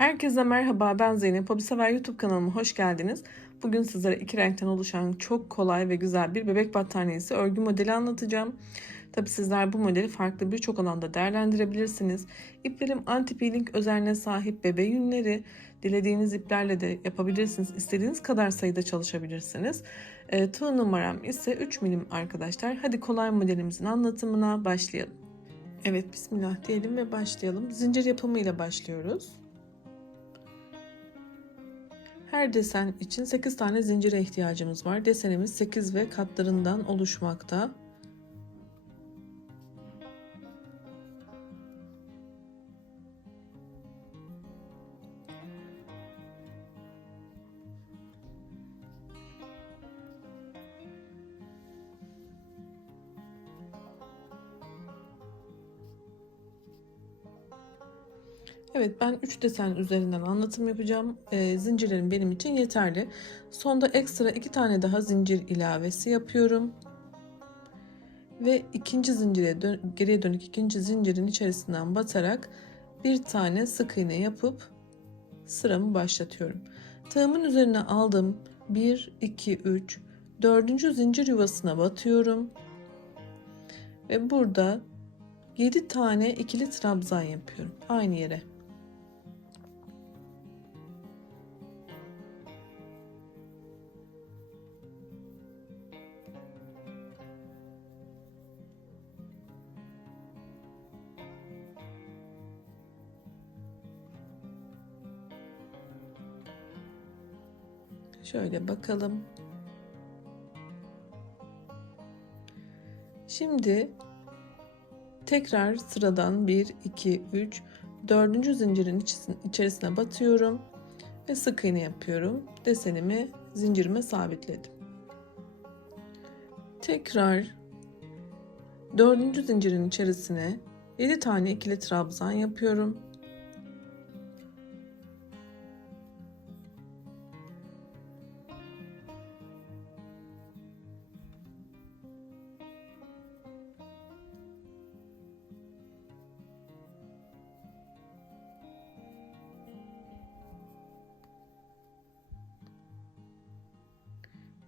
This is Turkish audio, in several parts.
Herkese merhaba ben Zeynep. Hobi Sever YouTube kanalıma hoş geldiniz. Bugün sizlere iki renkten oluşan çok kolay ve güzel bir bebek battaniyesi örgü modeli anlatacağım. Tabi sizler bu modeli farklı birçok alanda değerlendirebilirsiniz. İplerim anti peeling özelliğine sahip bebe yünleri. Dilediğiniz iplerle de yapabilirsiniz. İstediğiniz kadar sayıda çalışabilirsiniz. E, tığ numaram ise 3 milim arkadaşlar. Hadi kolay modelimizin anlatımına başlayalım. Evet bismillah diyelim ve başlayalım. Zincir yapımıyla başlıyoruz. Her desen için 8 tane zincire ihtiyacımız var. Desenimiz 8 ve katlarından oluşmakta. Evet ben 3 desen üzerinden anlatım yapacağım. E, zincirlerim benim için yeterli. Sonda ekstra 2 tane daha zincir ilavesi yapıyorum. Ve ikinci zincire dön geriye dönük ikinci zincirin içerisinden batarak bir tane sık iğne yapıp sıramı başlatıyorum. Tığımın üzerine aldım. 1 2 3 4. zincir yuvasına batıyorum. Ve burada 7 tane ikili trabzan yapıyorum aynı yere. Şöyle bakalım. Şimdi tekrar sıradan 1, 2, 3, 4. zincirin içerisine batıyorum ve sık iğne yapıyorum. Desenimi zincirime sabitledim. Tekrar 4. zincirin içerisine 7 tane ikili trabzan yapıyorum.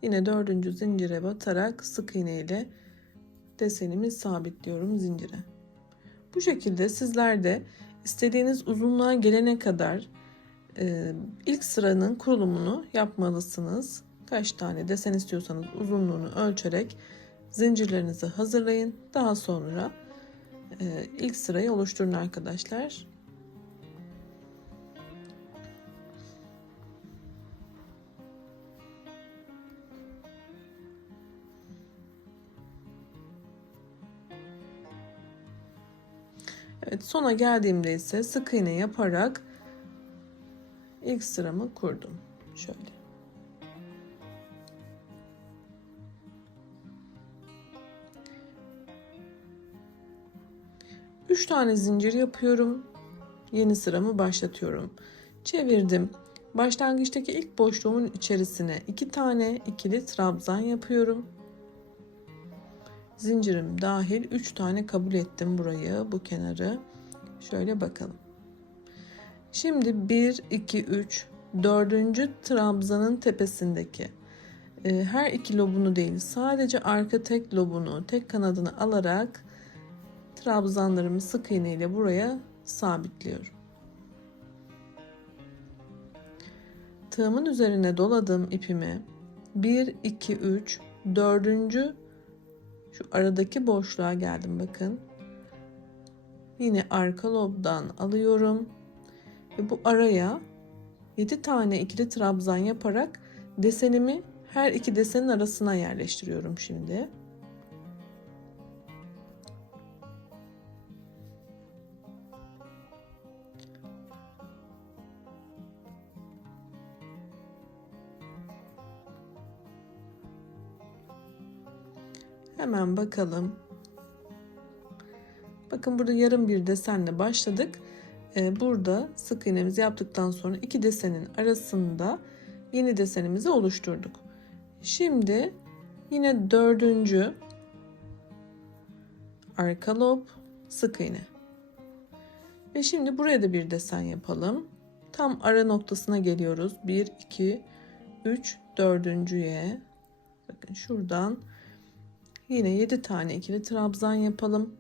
Yine dördüncü zincire batarak sık iğne ile desenimi sabitliyorum zincire. Bu şekilde sizler de istediğiniz uzunluğa gelene kadar e, ilk sıranın kurulumunu yapmalısınız. Kaç tane desen istiyorsanız uzunluğunu ölçerek zincirlerinizi hazırlayın. Daha sonra e, ilk sırayı oluşturun arkadaşlar. Evet sona geldiğimde ise sık iğne yaparak ilk sıramı kurdum. Şöyle. Üç tane zincir yapıyorum. Yeni sıramı başlatıyorum. Çevirdim. Başlangıçtaki ilk boşluğumun içerisine iki tane ikili trabzan yapıyorum zincirim dahil 3 tane kabul ettim burayı bu kenarı. Şöyle bakalım. Şimdi 1 2 3 dördüncü trabzanın tepesindeki. E, her iki lobunu değil sadece arka tek lobunu tek kanadını alarak trabzanlarımı sık iğne ile buraya sabitliyorum. Tığımın üzerine doladım ipimi. 1 2 3 dördüncü şu aradaki boşluğa geldim bakın. Yine arka lobdan alıyorum. Ve bu araya 7 tane ikili trabzan yaparak desenimi her iki desenin arasına yerleştiriyorum şimdi. Hemen bakalım. Bakın burada yarım bir desenle başladık. Ee, burada sık iğnemizi yaptıktan sonra iki desenin arasında yeni desenimizi oluşturduk. Şimdi yine dördüncü arka lob sık iğne. Ve şimdi buraya da bir desen yapalım. tam ara noktasına geliyoruz. 1 2 3 dördüncüye bakın şuradan yine 7 tane ikili trabzan yapalım.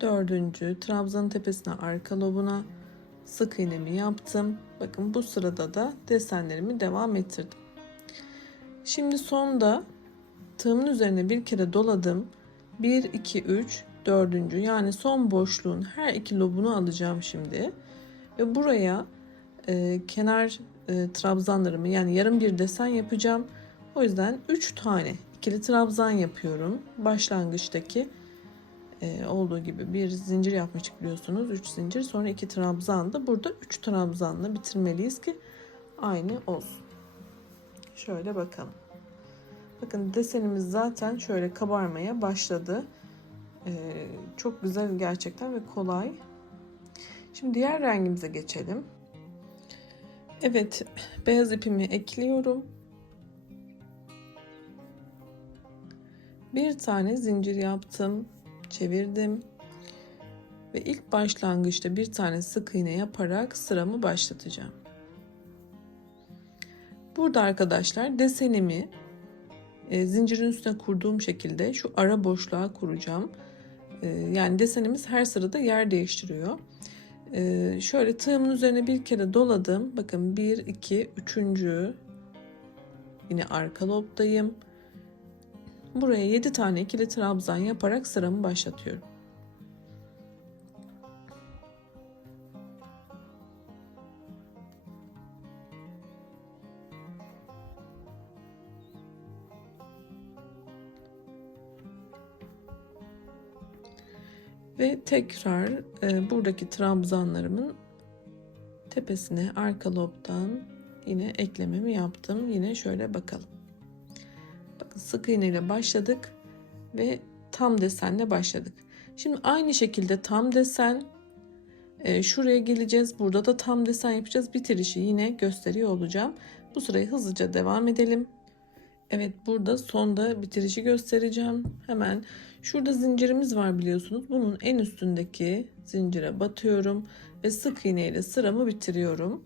Dördüncü trabzanın tepesine arka lobuna sık iğnemi yaptım. Bakın bu sırada da desenlerimi devam ettirdim. Şimdi sonda tığımın üzerine bir kere doladım. 1 2 3 dördüncü yani son boşluğun her iki lobunu alacağım şimdi. Ve buraya e, kenar e, trabzanlarımı yani yarım bir desen yapacağım. O yüzden 3 tane ikili trabzan yapıyorum. Başlangıçtaki e, olduğu gibi bir zincir yapmıştık biliyorsunuz. 3 zincir sonra 2 trabzan da burada 3 trabzanla bitirmeliyiz ki aynı olsun. Şöyle bakalım. Bakın desenimiz zaten şöyle kabarmaya başladı. Ee, çok güzel gerçekten ve kolay. Şimdi diğer rengimize geçelim. Evet, beyaz ipimi ekliyorum. Bir tane zincir yaptım, çevirdim ve ilk başlangıçta bir tane sık iğne yaparak sıramı başlatacağım. Burada arkadaşlar desenimi e, zincirin üstüne kurduğum şekilde şu ara boşluğa kuracağım. E, yani desenimiz her sırada yer değiştiriyor. E, şöyle tığımın üzerine bir kere doladım. Bakın 1, 2, 3. Yine arka lobdayım. Buraya 7 tane ikili trabzan yaparak sıramı başlatıyorum. Ve tekrar e, buradaki trabzanlarımın tepesine arka lobdan yine eklememi yaptım. Yine şöyle bakalım. Bakın sık iğne ile başladık ve tam desenle başladık. Şimdi aynı şekilde tam desen e, şuraya geleceğiz. Burada da tam desen yapacağız. Bitirişi yine gösteriyor olacağım. Bu sırayı hızlıca devam edelim. Evet burada sonda bitirişi göstereceğim. Hemen şurada zincirimiz var biliyorsunuz. Bunun en üstündeki zincire batıyorum ve sık iğne ile sıramı bitiriyorum.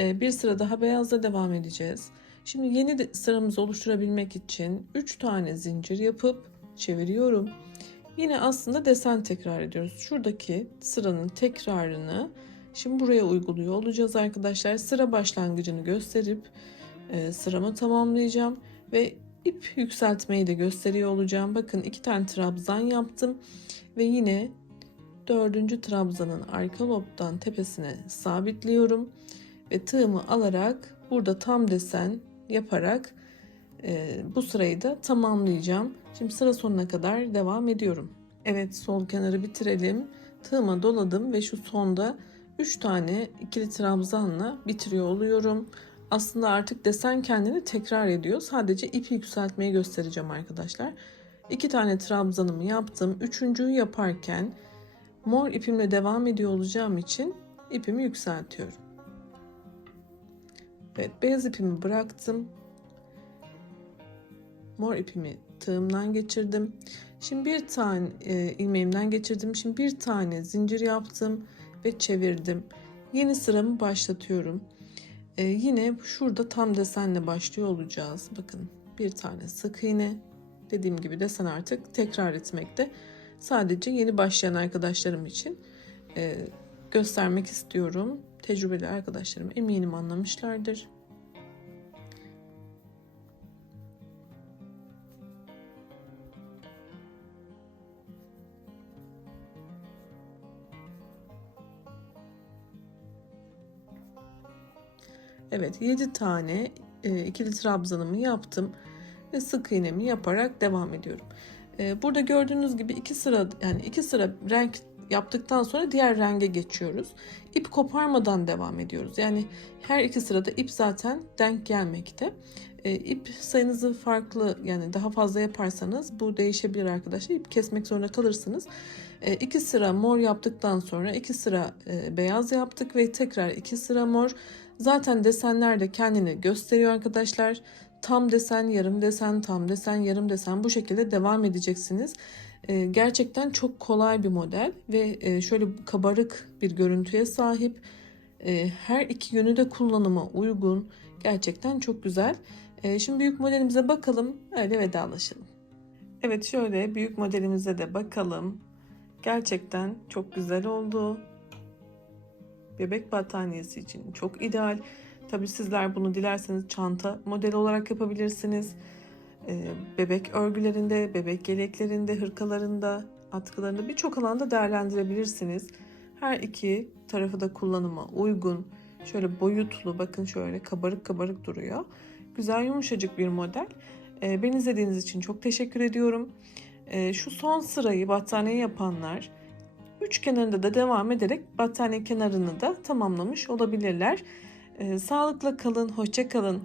Ee, bir sıra daha beyazla devam edeceğiz. Şimdi yeni sıramızı oluşturabilmek için 3 tane zincir yapıp çeviriyorum. Yine aslında desen tekrar ediyoruz. Şuradaki sıranın tekrarını şimdi buraya uyguluyor olacağız arkadaşlar. Sıra başlangıcını gösterip e, sıramı tamamlayacağım ve ip yükseltmeyi de gösteriyor olacağım. Bakın iki tane trabzan yaptım ve yine dördüncü trabzanın arka lobdan tepesine sabitliyorum ve tığımı alarak burada tam desen yaparak e, bu sırayı da tamamlayacağım. Şimdi sıra sonuna kadar devam ediyorum. Evet sol kenarı bitirelim. Tığıma doladım ve şu sonda 3 tane ikili trabzanla bitiriyor oluyorum. Aslında artık desen kendini tekrar ediyor. Sadece ipi yükseltmeyi göstereceğim arkadaşlar. İki tane trabzanımı yaptım. Üçüncüyü yaparken mor ipimle devam ediyor olacağım için ipimi yükseltiyorum. Evet beyaz ipimi bıraktım. Mor ipimi tığımdan geçirdim. Şimdi bir tane e, ilmeğimden geçirdim. Şimdi bir tane zincir yaptım ve çevirdim. Yeni sıramı başlatıyorum. Ee, yine şurada tam desenle başlıyor olacağız. Bakın bir tane sık iğne. Dediğim gibi desen artık tekrar etmekte. Sadece yeni başlayan arkadaşlarım için e, göstermek istiyorum. Tecrübeli arkadaşlarım eminim anlamışlardır. Evet 7 tane e, ikili trabzanımı yaptım ve sık iğnemi yaparak devam ediyorum. E, burada gördüğünüz gibi iki sıra yani iki sıra renk yaptıktan sonra diğer renge geçiyoruz. İp koparmadan devam ediyoruz. Yani her iki sırada ip zaten denk gelmekte. E, ip sayınızı farklı yani daha fazla yaparsanız bu değişebilir arkadaşlar. İp kesmek zorunda kalırsınız. E, iki sıra mor yaptıktan sonra iki sıra e, beyaz yaptık ve tekrar iki sıra mor. Zaten desenler de kendini gösteriyor arkadaşlar. Tam desen, yarım desen, tam desen, yarım desen bu şekilde devam edeceksiniz. E, gerçekten çok kolay bir model ve e, şöyle kabarık bir görüntüye sahip. E, her iki yönü de kullanıma uygun. Gerçekten çok güzel. E, şimdi büyük modelimize bakalım. Öyle vedalaşalım. Evet şöyle büyük modelimize de bakalım. Gerçekten çok güzel oldu. Bebek battaniyesi için çok ideal. Tabii sizler bunu dilerseniz çanta modeli olarak yapabilirsiniz. Ee, bebek örgülerinde, bebek yeleklerinde, hırkalarında, atkılarında birçok alanda değerlendirebilirsiniz. Her iki tarafı da kullanıma uygun. Şöyle boyutlu bakın şöyle kabarık kabarık duruyor. Güzel yumuşacık bir model. Ee, beni izlediğiniz için çok teşekkür ediyorum. Ee, şu son sırayı battaniye yapanlar üç kenarında da devam ederek battaniye kenarını da tamamlamış olabilirler. Ee, sağlıkla kalın, hoşça kalın.